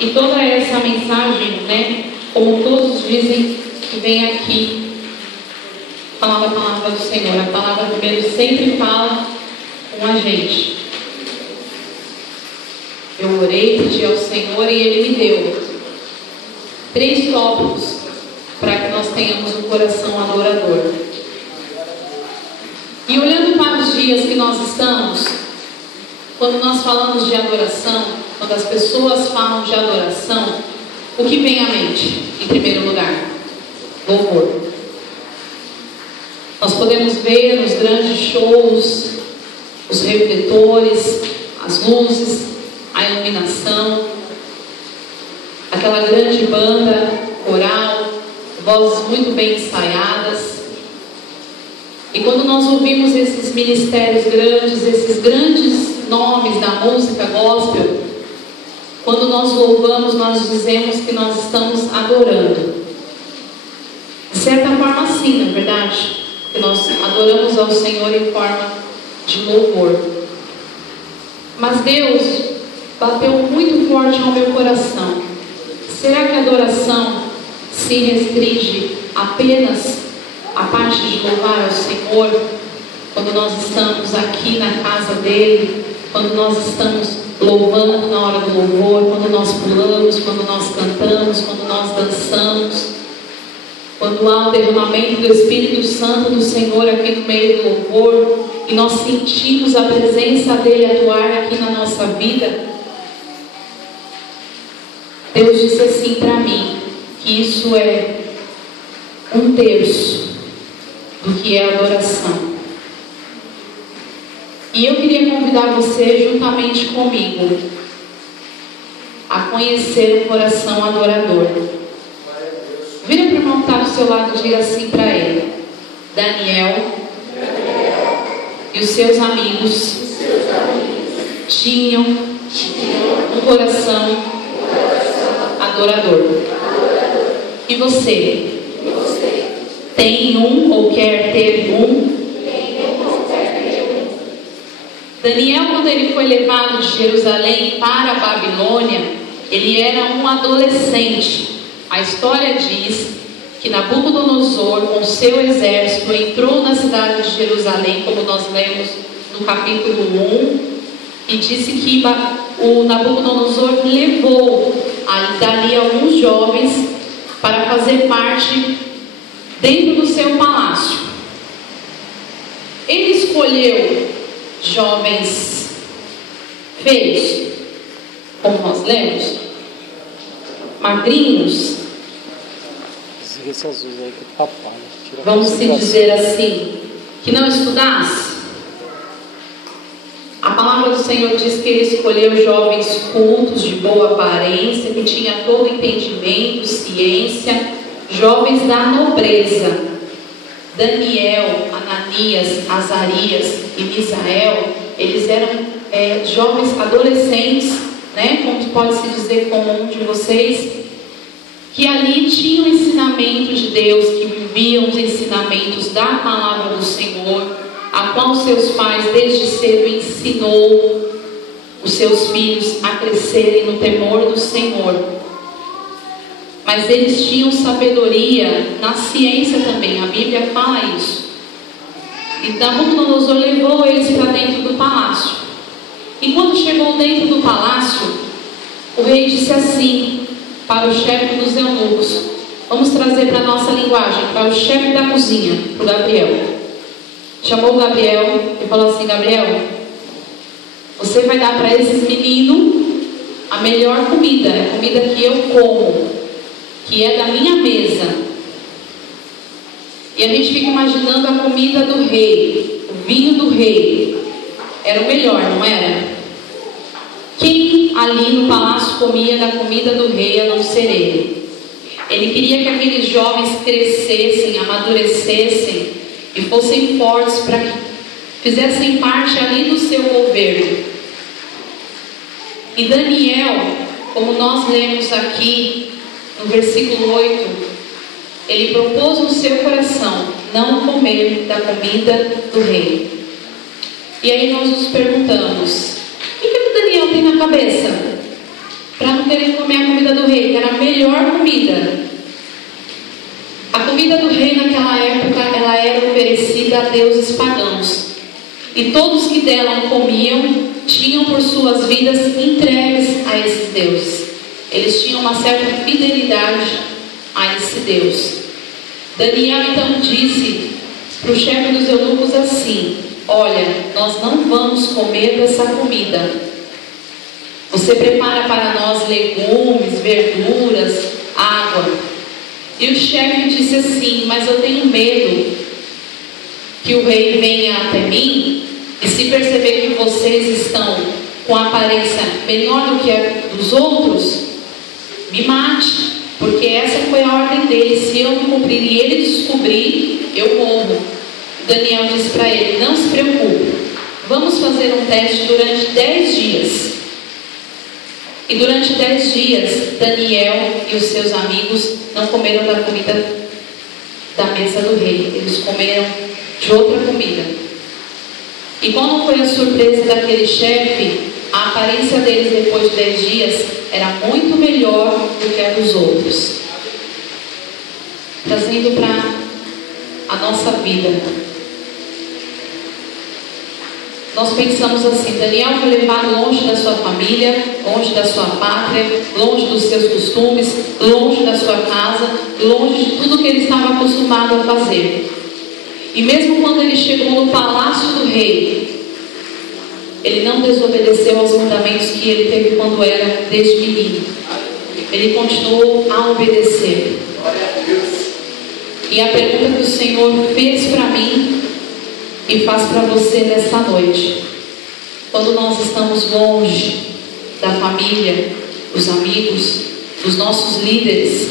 E toda essa mensagem, né, como todos dizem que vem aqui, falando a palavra do Senhor, a palavra primeiro sempre fala com a gente. Eu orei, pedi ao Senhor e Ele me deu 3 tópicos para que nós tenhamos um coração adorador. E olhando para os dias que nós estamos, quando nós falamos de adoração, quando as pessoas falam de adoração, o que vem à mente? Em primeiro lugar, louvor. Nós podemos ver nos grandes shows, os refletores, as luzes, a iluminação, aquela grande banda coral, vozes muito bem ensaiadas. E quando nós ouvimos esses ministérios grandes, esses grandes nomes da música gospel, quando nós louvamos, nós dizemos que nós estamos adorando. De certa forma sim, na verdade, que nós adoramos ao Senhor em forma de louvor. Mas Deus bateu muito forte ao meu coração. Será que a adoração se restringe apenas à parte de louvar ao Senhor? Quando nós estamos aqui na casa dele, quando nós estamos louvando na hora do louvor, quando nós pulamos, quando nós cantamos, quando nós dançamos, quando há um derramamento do Espírito Santo do Senhor aqui no meio do louvor, e nós sentimos a presença dele atuar aqui na nossa vida, Deus disse assim para mim, que isso é 1/3 do que é adoração. E eu queria convidar você, juntamente comigo, a conhecer o coração adorador. Vira para o irmão que está do seu lado e diga assim para ele: Daniel e os seus amigos tinham um coração adorador. E você? Tem um ou quer ter um? Daniel, quando ele foi levado de Jerusalém para a Babilônia, ele era um adolescente. A história diz que Nabucodonosor, com seu exército, entrou na cidade de Jerusalém, como nós lemos no capítulo 1, e disse que o Nabucodonosor levou dali alguns jovens para fazer parte dentro do seu palácio. Ele escolheu jovens feios, como nós lemos, magrinhos, vamos se dizer assim, que não estudasse. A palavra do Senhor diz que ele escolheu jovens cultos, de boa aparência, que tinham todo entendimento, ciência, jovens da nobreza. Daniel, Ananias, Azarias e Misael, eles eram jovens adolescentes, né, como pode se dizer comum de vocês, que ali tinham o ensinamento de Deus, que viviam os ensinamentos da palavra do Senhor, a qual seus pais desde cedo ensinou os seus filhos a crescerem no temor do Senhor. Mas eles tinham sabedoria na ciência também, a Bíblia fala isso. Então Nabucodonosor levou eles para dentro do palácio. E quando chegou dentro do palácio, o rei disse assim para o chefe dos eunucos, vamos trazer para a nossa linguagem, para o chefe da cozinha, para o Gabriel. Chamou o Gabriel e falou assim: Gabriel, você vai dar para esses meninos a melhor comida, a comida que eu como, que é da minha mesa. E a gente fica imaginando a comida do rei, o vinho do rei, era o melhor, não era? Quem ali no palácio comia da comida do rei a não ser ele? Ele queria que aqueles jovens crescessem, amadurecessem e fossem fortes para que fizessem parte ali do seu governo. E Daniel, como nós lemos aqui no versículo 8, ele propôs no seu coração não comer da comida do rei. E aí nós nos perguntamos: o que Daniel tem na cabeça para não não querendo comer a comida do rei, que era a melhor comida. A comida do rei naquela época, ela era oferecida a deuses pagãos. E todos que dela comiam, tinham por suas vidas entregues a esses deuses. Eles tinham uma certa fidelidade a esse Deus. Daniel então disse para o chefe dos eunucos assim: olha, nós não vamos comer dessa comida. Você prepara para nós legumes, verduras, água. E o chefe disse assim: mas eu tenho medo que o rei venha até mim e se perceber que vocês estão com a aparência menor do que a dos outros, me mate, porque essa foi a ordem dele. Se eu não cumprir e ele descobrir, eu morro. Daniel disse para ele: não se preocupe, vamos fazer um teste durante 10 dias. E durante 10 dias, Daniel e os seus amigos não comeram da comida da mesa do rei. Eles comeram de outra comida. E qual foi a surpresa daquele chefe? A aparência deles depois de 10 dias era muito melhor do que a dos outros. Trazendo para a nossa vida, nós pensamos assim: Daniel foi levado longe da sua família, longe da sua pátria, longe dos seus costumes, longe da sua casa, longe de tudo que ele estava acostumado a fazer. E mesmo quando ele chegou no palácio do rei, ele não desobedeceu aos mandamentos que ele teve quando era desde menino. Ele continuou a obedecer. E a pergunta que o Senhor fez para mim e faz para você nessa noite: quando nós estamos longe da família, dos amigos, dos nossos líderes,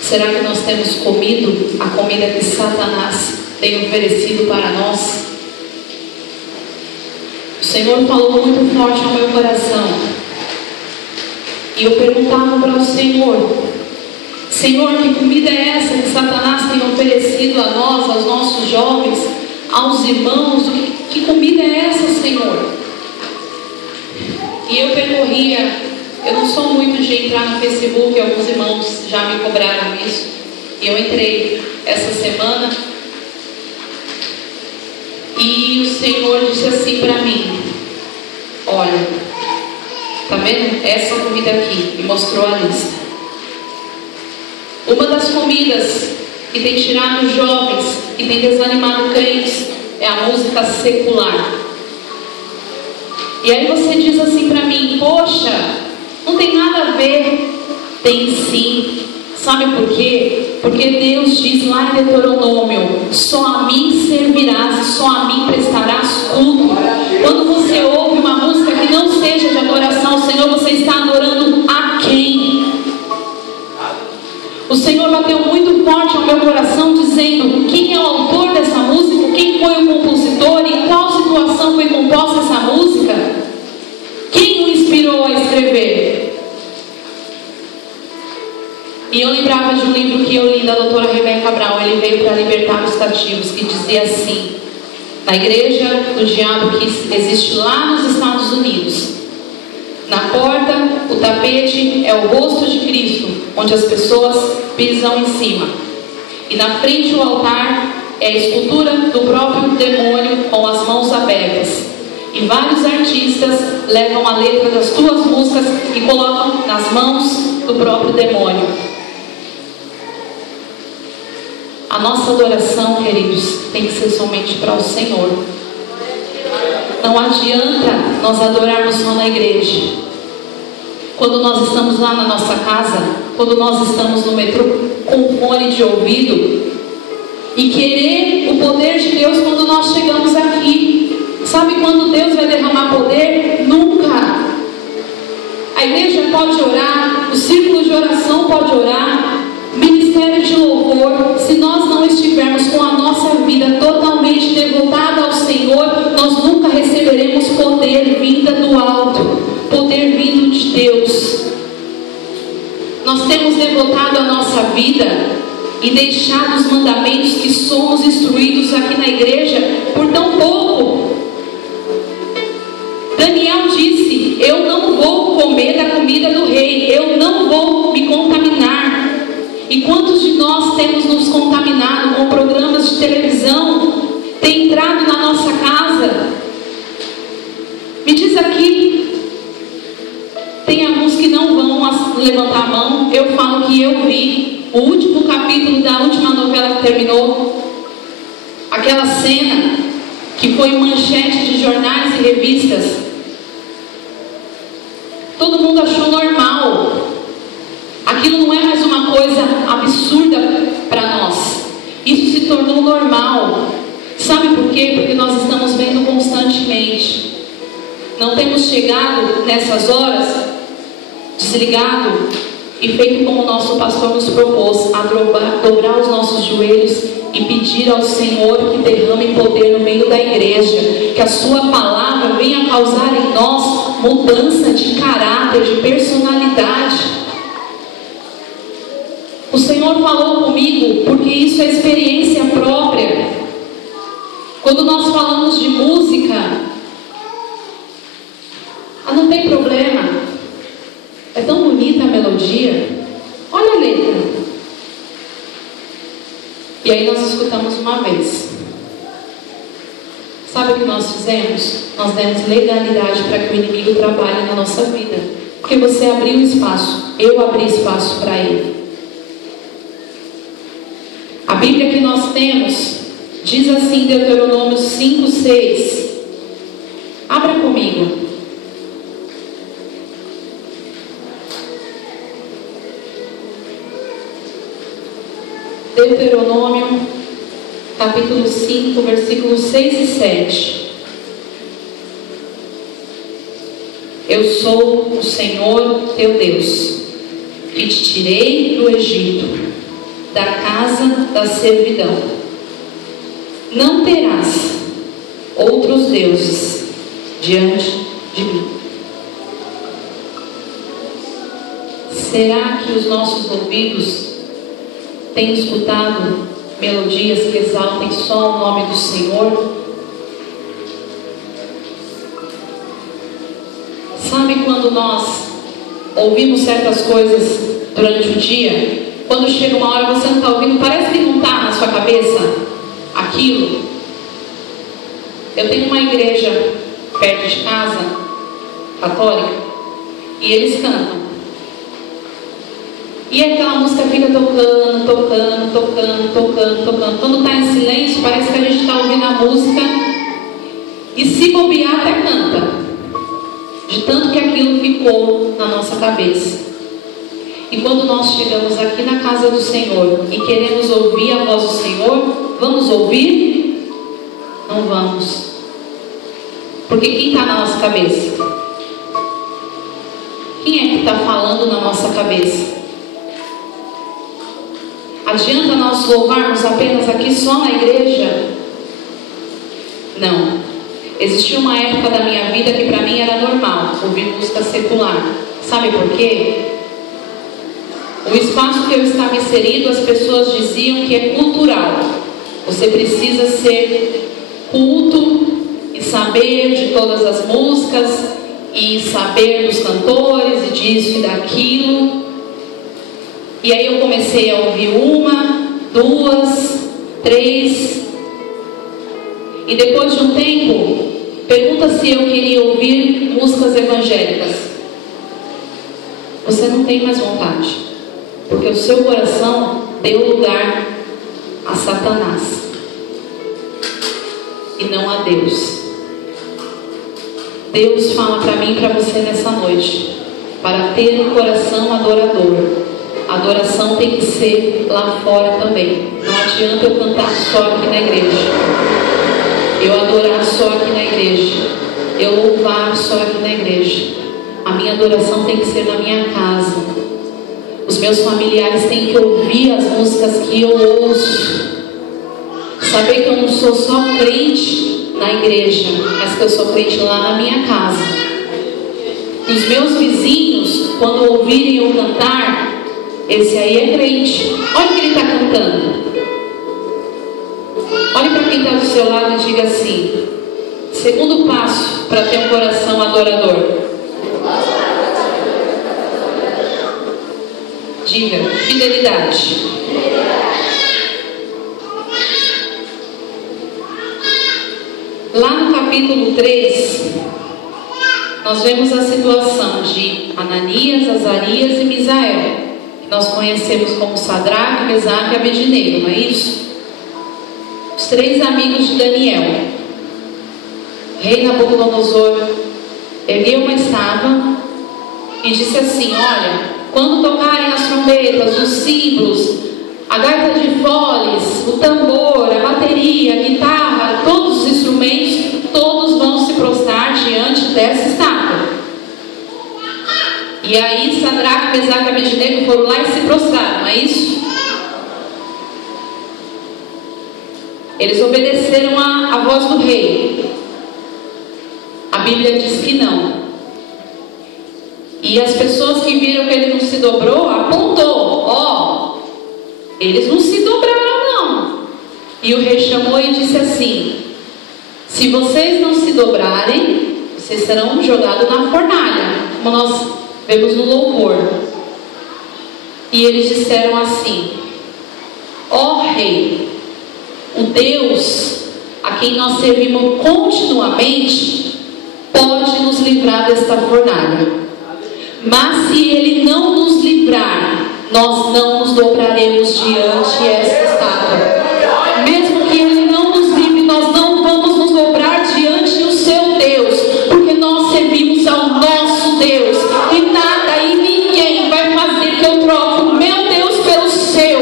será que nós temos comido a comida que Satanás tem oferecido para nós? O Senhor falou muito forte ao meu coração. E eu perguntava para o Senhor: Senhor, que comida é essa que Satanás tem oferecido a nós, aos nossos jovens, aos irmãos? Que comida é essa, Senhor? E eu percorria. Eu não sou muito de entrar no Facebook, alguns irmãos já me cobraram isso. E eu entrei essa semana. E o Senhor disse assim para mim: olha, tá vendo essa comida aqui? E mostrou a lista. Uma das comidas que tem tirado os jovens, que tem desanimado crentes, é a música secular. E aí você diz assim para mim: poxa, não tem nada a ver. Tem sim. Sabe por quê? Porque Deus diz lá em Deuteronômio: só a mim servirás e só a mim prestarás culto. Quando você ouve uma música que não seja de adoração ao Senhor, você está adorando a quem? O Senhor bateu muito forte ao meu coração, dizendo: quem é o autor dessa música? Quem foi o compositor? Em qual situação foi composta essa música? Quem o inspirou a escrever? E eu lembrava de um livro que eu li da doutora Rebeca Brown. Ele veio para libertar os cativos, que dizia assim: na igreja do diabo que existe lá nos Estados Unidos, na porta, o tapete é o rosto de Cristo, onde as pessoas pisam em cima. E na frente o altar é a escultura do próprio demônio com as mãos abertas. E vários artistas levam a letra das tuas músicas e colocam nas mãos do próprio demônio. A nossa adoração, queridos, tem que ser somente para o Senhor. Não adianta nós adorarmos só na igreja. Quando nós estamos lá na nossa casa, quando nós estamos no metrô com fone de ouvido, e querer o poder de Deus quando nós chegamos aqui. Sabe quando Deus vai derramar poder? Nunca. A igreja pode orar, o círculo de oração pode orar, ministério de louvor. Se nós não estivermos com a nossa vida totalmente devotada ao Senhor, nós nunca receberemos poder vinda do alto, poder vindo de Deus. Nós temos devotado a nossa vida e deixado os mandamentos que somos instruídos aqui na igreja por tão pouco. Daniel disse: eu não vou comer da comida do rei, eu ou programas de televisão têm entrado na nossa casa? Me diz aqui. Tem alguns que não vão levantar a mão. Eu falo que eu vi o último capítulo da última novela que terminou. Aquela cena que foi manchete de jornais e revistas. Todo mundo achou normal. Aquilo não é mais uma coisa absurda para nós. Isso se tornou normal. Sabe por quê? Porque nós estamos vendo constantemente. Não temos chegado nessas horas, desligado e feito como o nosso pastor nos propôs, a dobrar os nossos joelhos e pedir ao Senhor que derrame poder no meio da igreja, que a sua palavra venha causar em nós mudança de caráter, de personalidade. O Senhor falou comigo, porque isso é experiência própria. Quando nós falamos de música, não tem problema, é tão bonita a melodia, olha a letra. E aí nós escutamos uma vez. Sabe o que nós fizemos? Nós demos legalidade para que o inimigo trabalhe na nossa vida, porque você abriu espaço, eu abri espaço para ele. A Bíblia que nós temos diz assim, Deuteronômio 5:6. Abra comigo. Deuteronômio, capítulo 5, versículos 6 e 7. Eu sou o Senhor teu Deus, que te tirei do Egito, da casa da servidão. Não terás outros deuses diante de mim. Será que os nossos ouvidos têm escutado melodias que exaltem só o nome do Senhor? Sabe quando nós ouvimos certas coisas durante o dia? Quando chega uma hora você não está ouvindo, parece que não está na sua cabeça aquilo. Eu tenho uma igreja perto de casa, católica, e eles cantam. E aquela música fica tocando. Quando está em silêncio, parece que a gente está ouvindo a música e se bobear até canta, de tanto que aquilo ficou na nossa cabeça. E quando nós chegamos aqui na casa do Senhor e queremos ouvir a voz do Senhor, vamos ouvir? Não vamos. Porque quem está na nossa cabeça? Quem é que está falando na nossa cabeça? Adianta nós louvarmos apenas aqui só na igreja? Não. Existia uma época da minha vida que para mim era normal ouvir música secular. Sabe por quê? O espaço que eu estava inserido, as pessoas diziam que é cultural. Você precisa ser culto e saber de todas as músicas e saber dos cantores e disso e daquilo. E aí eu comecei a ouvir 1, 2, 3. E depois de um tempo, pergunta se eu queria ouvir músicas evangélicas. Você não tem mais vontade, porque o seu coração deu lugar a Satanás e não a Deus. Deus fala para mim e para você nessa noite, para ter um coração adorador. A adoração tem que ser lá fora também. Não adianta eu cantar só aqui na igreja, eu adorar só aqui na igreja, eu louvar só aqui na igreja. A minha adoração tem que ser na minha casa. Os meus familiares têm que ouvir as músicas que eu ouço, saber que eu não sou só crente na igreja, mas que eu sou crente lá na minha casa. E os meus vizinhos, quando ouvirem eu cantar, esse aí é crente. Olha o que ele está cantando. Olhe para quem está do seu lado e diga assim: segundo passo para ter um coração adorador. Diga: fidelidade. capítulo 3, nós vemos a situação de Ananias, Azarias e Misael, que nós conhecemos como Sadraque, Mesaque e Abednego, não é isso? Os 3 amigos de Daniel. Rei Nabucodonosor ergueu uma estátua e disse assim: olha, quando tocarem as trombetas, os símbolos, a gaita de foles, o tambor, a bateria, a guitarra, todos os instrumentos, todos vão se prostrar diante dessa estátua. E aí Sadraque, Mesaque e Abednego foram lá e se prostraram, não é isso? Eles obedeceram a voz do rei. A Bíblia diz que não. E as pessoas que viram que ele não se dobrou, apontou: ó, eles não se dobraram não. E o rei chamou e disse assim: se vocês não se dobrarem, vocês serão jogados na fornalha, como nós vemos no louvor. E eles disseram assim: ó rei, o Deus a quem nós servimos continuamente pode nos livrar desta fornalha. Mas se ele não nos livrar, nós não nos dobraremos diante desta estátua. Mesmo que ele não nos livre, nós não vamos nos dobrar diante do seu Deus, porque nós servimos ao nosso Deus. E nada e ninguém vai fazer que eu troque o meu Deus pelo seu.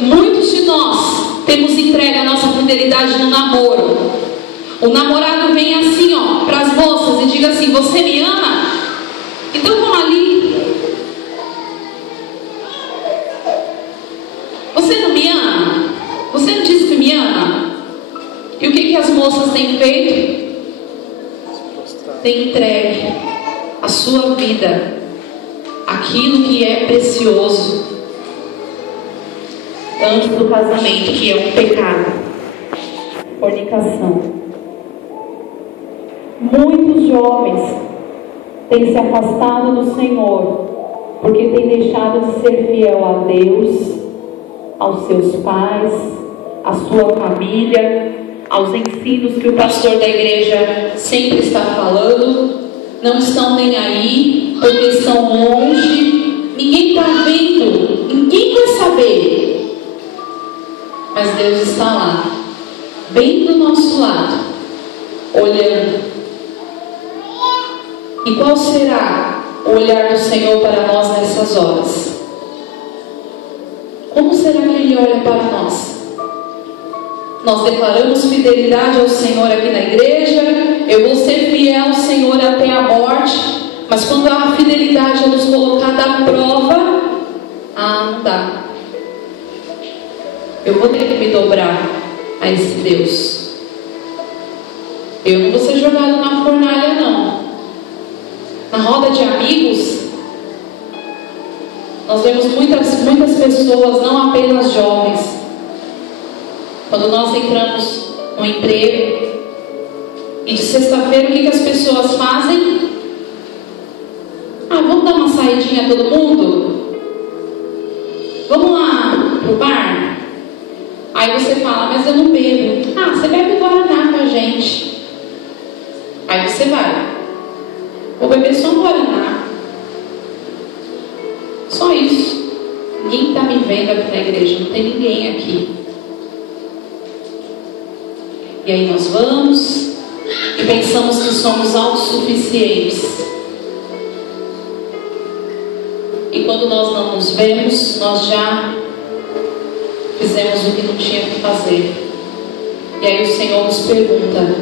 Muitos de nós temos entregue a nossa fidelidade no namoro. O namorado vem assim, ó, para as moças e diga assim: você me ama? Então vamos ali. Você não me ama? Você não disse que me ama? E o que as moças têm feito? Têm entregue a sua vida, aquilo que é precioso, antes do casamento, que é um pecado, fornicação. Muitos jovens têm se afastado do Senhor porque têm deixado de ser fiel a Deus, aos seus pais, à sua família, aos ensinos que o pastor da igreja sempre está falando. Não estão nem aí porque estão longe, ninguém está vendo, ninguém vai saber, mas Deus está lá, bem do nosso lado, olhando. E qual será o olhar do Senhor para nós nessas horas? Como será que Ele olha para nós? Nós declaramos fidelidade ao Senhor aqui na igreja. Eu vou ser fiel ao Senhor até a morte. Mas quando a fidelidade é nos colocada à prova, não dá. Eu vou ter que me dobrar a esse Deus. Eu não vou ser jogado na fornalha, não. Na roda de amigos, nós vemos muitas pessoas, não apenas jovens. Quando nós entramos no emprego e de sexta-feira, o que as pessoas fazem? Vamos dar uma saidinha todo mundo? Vamos lá pro bar? Aí você fala: mas eu não bebo. Você bebe Guaraná com a gente. Aí você vai. Vou beber só um Guaraná. Só isso. Ninguém está me vendo aqui na igreja. Não tem ninguém aqui. E aí nós vamos e pensamos que somos autossuficientes. E quando nós não nos vemos, nós já fizemos o que não tinha que fazer. E aí o Senhor nos pergunta: